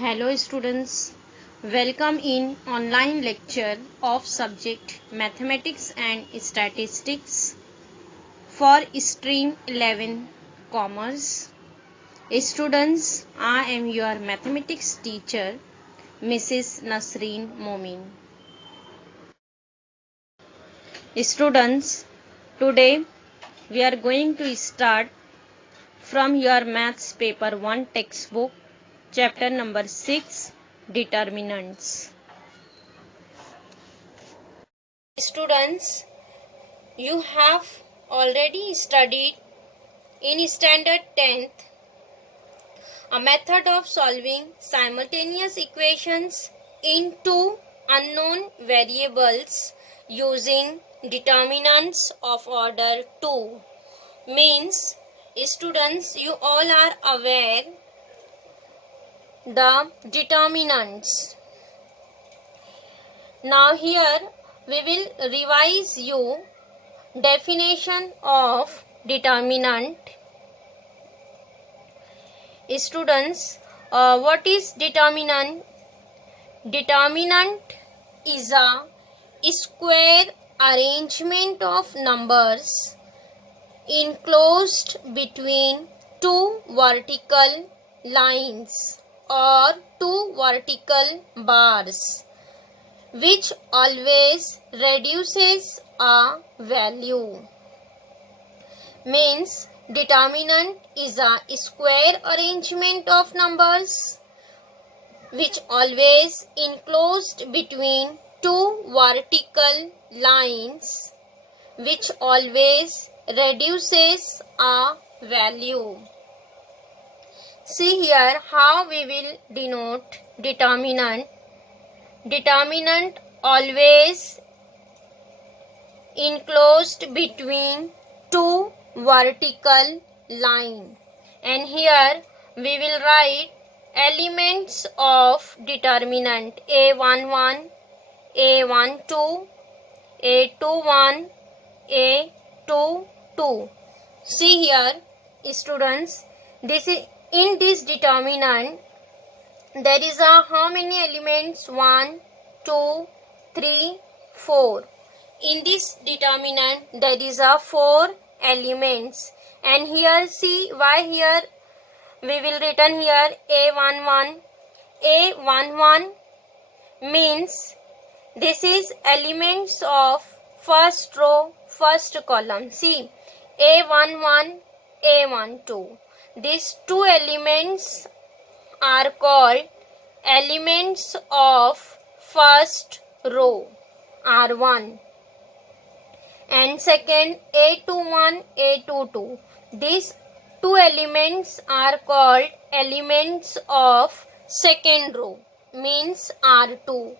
Hello students, welcome in online lecture of subject Mathematics and Statistics for stream 11 Commerce. Students, I am your mathematics teacher Mrs. Nasreen Momin. Students, today we are going to start from your maths paper 1 textbook chapter number 6 determinants. Students, you have already studied in standard 10th a method of solving simultaneous equations in two unknown variables using determinants of order 2. Means, students, you all are aware the determinants. Now here we will revise you definition of determinant. Students, what is determinant? Determinant is a square arrangement of numbers enclosed between two vertical lines or two vertical bars, which always reduces a value. Means, determinant is a square arrangement of numbers which always enclosed between two vertical lines, which always reduces a value. See here how we will denote determinant. Determinant always enclosed between two vertical line, and here we will write elements of determinant A11, A12, A21, A22. See here students, this is in this determinant there is a how many elements? 1, 2, 3, 4. In this determinant there is a 4 elements, and here see why here we will written here A11. A11 means this is elements of first row, first column. See A11, A12. These two elements are called elements of first row R1, and second A21, A22. These two elements are called elements of second row, means R2,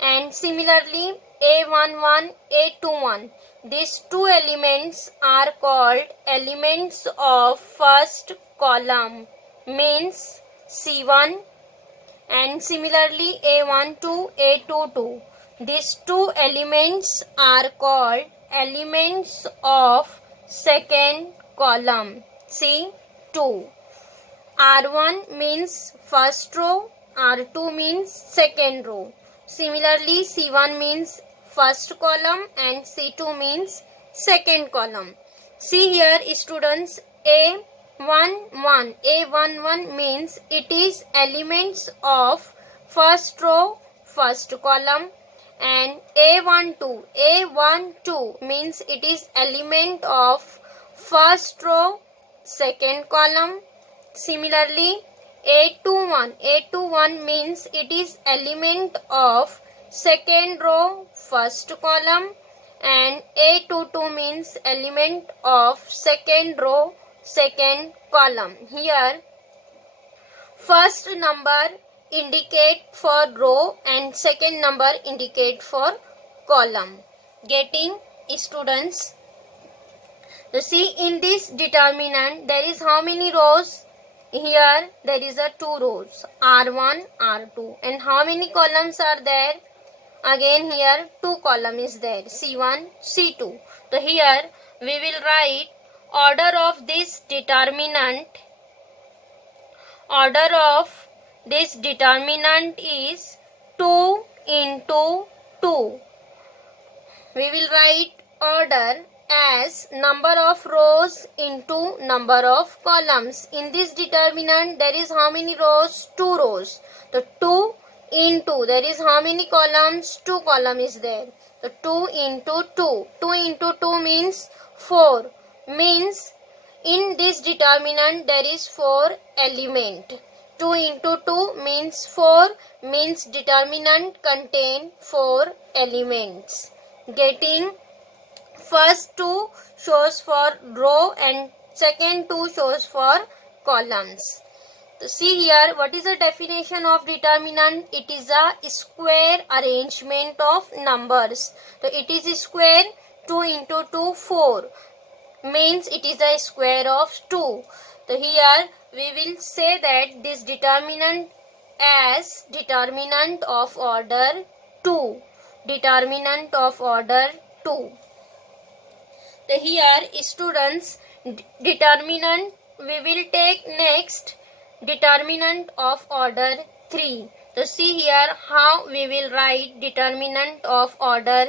and similarly A11, A21. These two elements are called elements of first column, means C1, and similarly A12, A22. These two elements are called elements of second column, C2. R1 means first row, R2 means second row. Similarly C1 means first column and C2 means second column. See here students, A11 means it is elements of first row, first column, and A12 means it is element of first row, second column. Similarly A21 means it is element of second row, first column, and A22 means element of second row, second column. Here first number indicate for row and second number indicate for column. Getting students? See in this determinant there is how many rows? Here there is a 2 rows, R1, R2, and how many columns are there? Again here 2 column is there, C1, C2. So here we will write order of this determinant, order of this determinant is 2 into 2. We will write order as number of rows into number of columns. In this determinant there is how many rows? 2 rows. So 2 into, there is how many columns? 2 column is there. So 2 into 2. 2 into 2 means 4. Means in this determinant there is 4 element. 2 into 2 means 4, means determinant contain 4 elements. Getting first 2 shows for row and second 2 shows for columns. So see here, what is the definition of determinant? It is a square arrangement of numbers. So it is square. 2 into 2, 4. Means it is a square of 2. So here we will say that this determinant as determinant of order 2. Determinant of order 2. So here students, determinant we will take next determinant of order 3. So see here how we will write determinant of order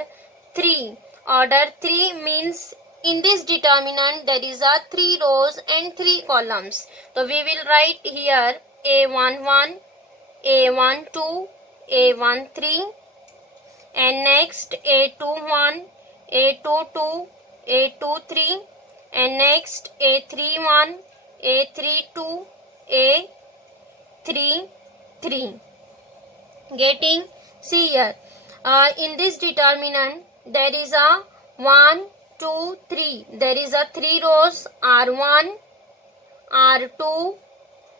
3. Order 3 means in this determinant there is a 3 rows and 3 columns. So we will write here A11, A12, A13 and next A21, A22, A23 and next A31, A32, A33. Getting, see here, in this determinant there is a 1, 2, 3. There is a 3 rows R1, R2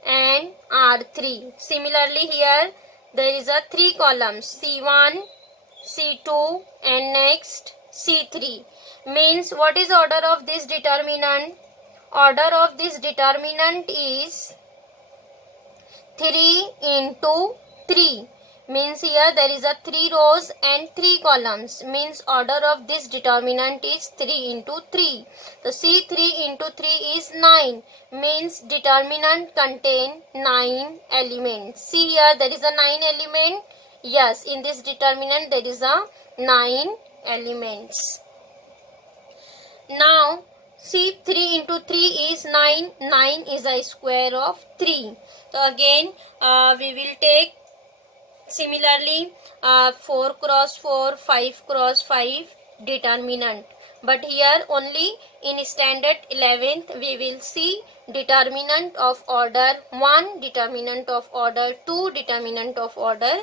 and R3. Similarly here there is a 3 columns C1, C2 and next C3. Means what is order of this determinant? Order of this determinant is 3 into 3. Means here there is a 3 rows and 3 columns. Means order of this determinant is 3 into 3. So see, 3 into 3 is 9. Means determinant contain 9 elements. See here there is a 9 element. Yes, in this determinant there is a 9 elements. Now see, 3 into 3 is 9. 9 is a square of 3. So again we will take similarly 4 cross 4, 5 cross 5 determinant. But here only in standard 11th we will see determinant of order 1, determinant of order 2, determinant of order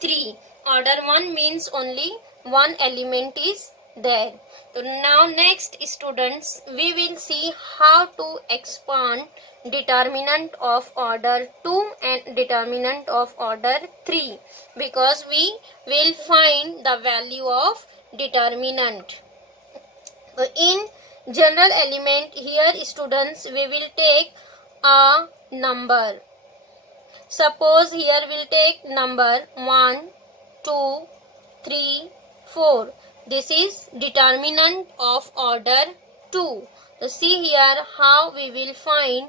3. Order 1 means only one element is there. So now next students we will see how to expand determinant of order 2 and determinant of order 3, because we will find the value of determinant. So in general element, here students we will take a number. Suppose here we'll take number 1, 2, 3, 4. This is determinant of order 2. So see here how we will find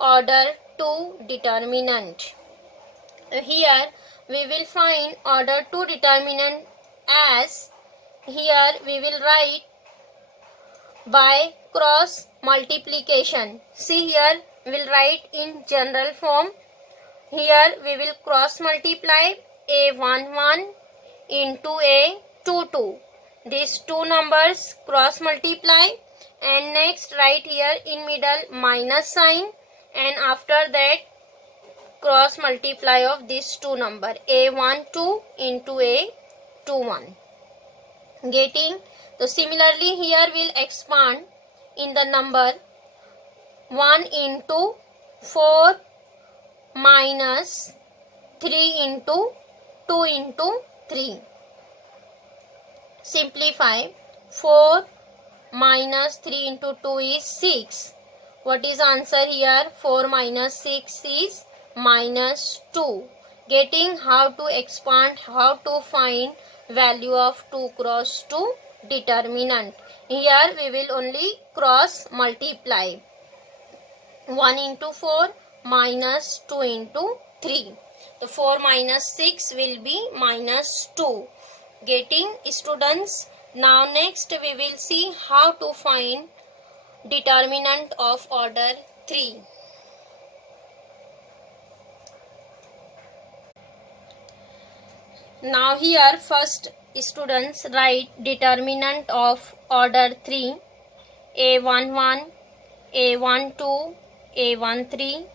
order 2 determinant. Here we will find order 2 determinant as, here we will write by cross multiplication. See here we will write in general form. Here we will cross multiply A11 into A22. These two numbers cross multiply and next write here in middle minus sign, and after that cross multiply of these two number A12 into A21. Getting, so similarly here we'll expand in the number 1 into 4 minus 3 into 2 into 3. Simplify. 4 minus 3 into 2 is 6. What is answer here? 4 minus 6 is minus 2. Getting how to expand, how to find value of 2 cross 2 determinant. Here we will only cross multiply. 1 into 4 minus 2 into 3. So 4 minus 6 will be minus 2. Getting, students? Now next we will see how to find determinant of order 3. Now here first students write determinant of order 3. A11, A12, A13,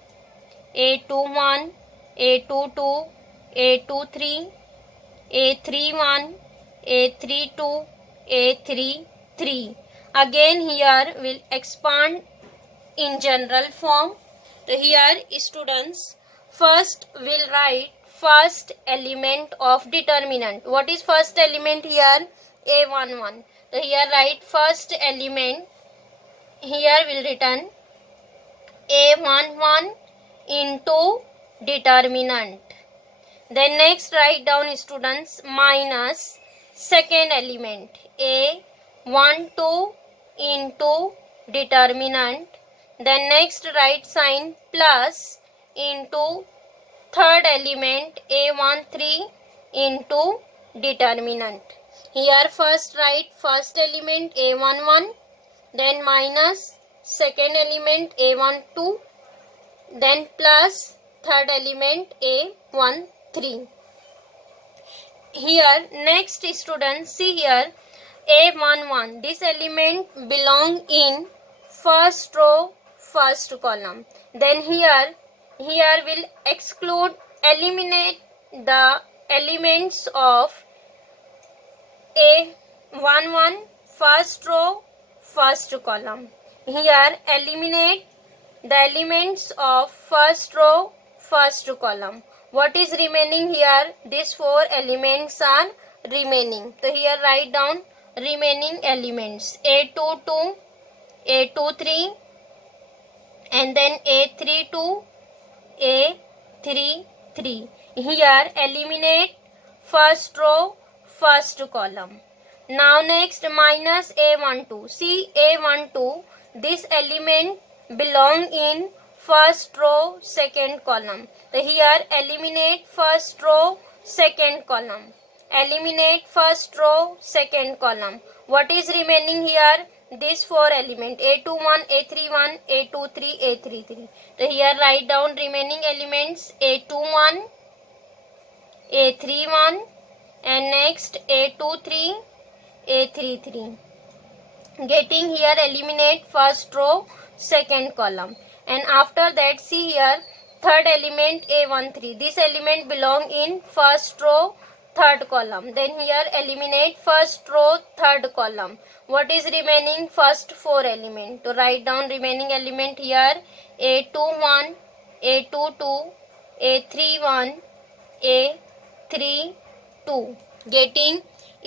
A21, A22, A23, A31, A32, A33. Again here will expand in general form. So here students first will write first element of determinant. What is first element here? A11. So here write first element. Here will written A11 into determinant. Then next write down students minus second element A12 into determinant. Then next write sign plus into third element A13 into determinant. Here first write first element A11, then minus second element A12, then plus third element A13. Here next students see here A11, this element belong in first row first column. Then here will exclude, eliminate the elements of A11 first row first column. Here eliminate the elements of first row first column. What is remaining here? These 4 elements are remaining. So here write down remaining elements A22, A23 and then A32, A33. Here eliminate first row first column. Now next minus A12. See A12, this element belong in first row second column. So here eliminate first row second column. Eliminate first row second column. What is remaining here? These 4 elements A21, A31, A23, A33. So here write down remaining elements A21, A31 and next A23, A33. Getting here eliminate first row second column, and after that see here third element A13. This element belong in first row third column. Then here eliminate first row third column. What is remaining? First 4 element. To write down remaining element here A21, A22, A31, A32. Getting,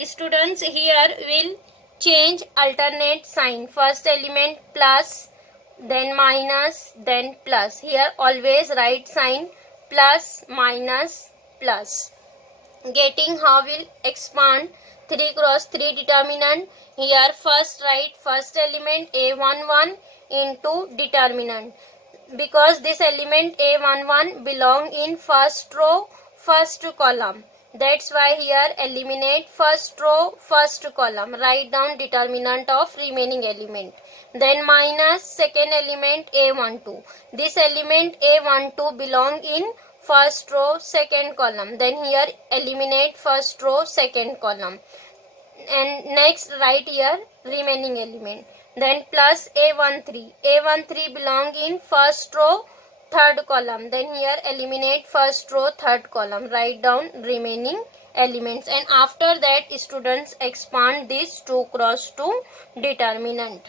students here will change alternate sign. First element plus, then minus, then plus. Here always write sign plus, minus, plus. Getting how will expand 3 cross 3 determinant. Here first write first element A11 into determinant, because this element A11 belong in first row first column. That's why here eliminate first row first column. Write down determinant of remaining element. Then minus second element A12. This element A12 belong in first row second column. Then here eliminate first row second column. And next write here remaining element. Then plus A13. A13 belong in first row third column. Then here eliminate first row third column. Write down remaining elements, and after that students expand this 2 cross 2 determinant.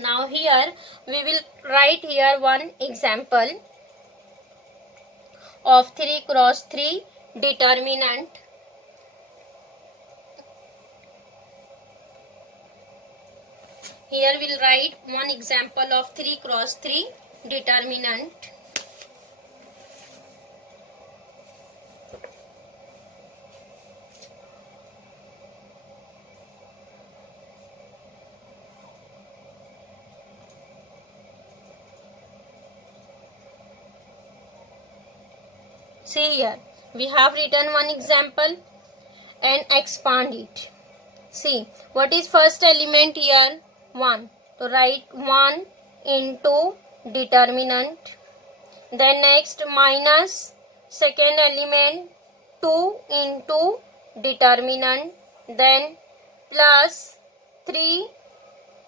Now here we will write here one example of 3 cross 3 determinant. Here we'll write one example of 3 cross 3 determinant. See here, we have written one example and expand it. See, what is first element here? 1. So write 1 into determinant. Then next minus second element 2 into determinant. Then plus 3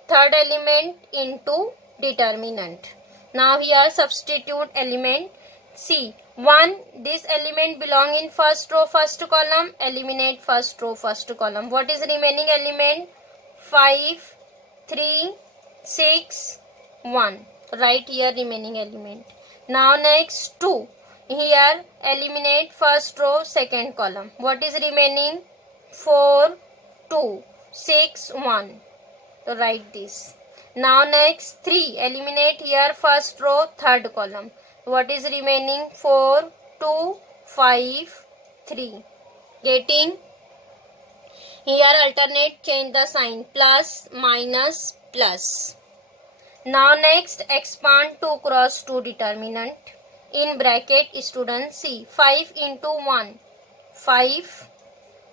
third element into determinant. Now here substitute element. See, 1, this element belong in first row first column, eliminate first row first column. What is remaining element? 5, 3, 6, 1. Write here remaining element. Now next 2. Here eliminate first row second column. What is remaining? 4, 2, 6, 1. So write this. Now next 3. Eliminate here first row third column. What is remaining? 4, 2, 5, 3. Getting? Here alternate, change the sign. Plus, minus, plus. Now next expand 2 cross 2 determinant. In bracket student see 5 into 1. 5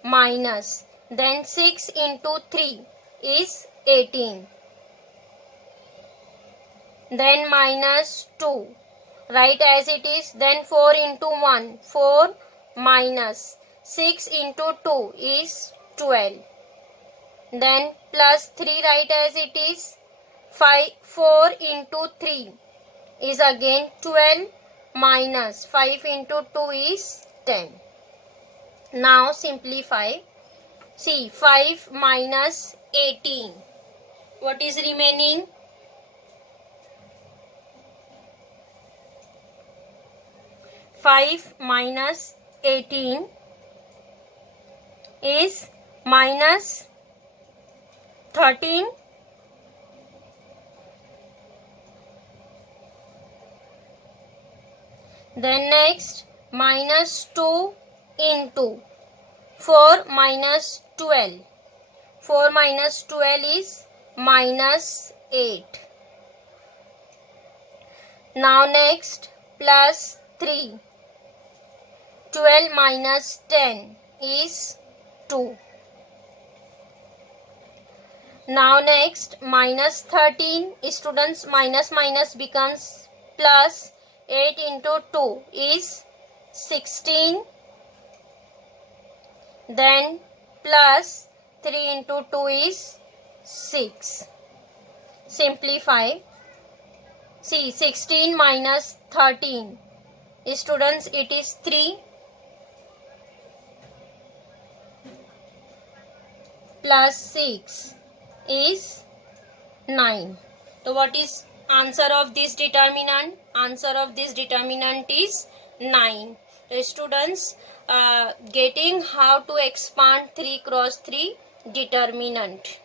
minus. Then 6 into 3 is 18. Then minus 2. Write as it is. Then 4 into 1. 4 minus 6 into 2 is 12. Then plus 3 write as it is. 4 into 3 is again 12 minus 5 into 2 is 10. Now simplify. See 5 minus 18. What is remaining? 5 minus 18 is minus 13. Then next minus 2 into 4 minus 12. 4 minus 12 is minus 8. Now next plus 3. 12 minus 10 is 2. Now next minus 13. Students, minus minus becomes plus. 8 into 2 is 16. Then plus 3 into 2 is 6. Simplify. See 16 minus 13. Students, it is 3 plus 6 is 9. So what is answer of this determinant? Answer of this determinant is 9. So students, getting how to expand 3 cross 3 determinant.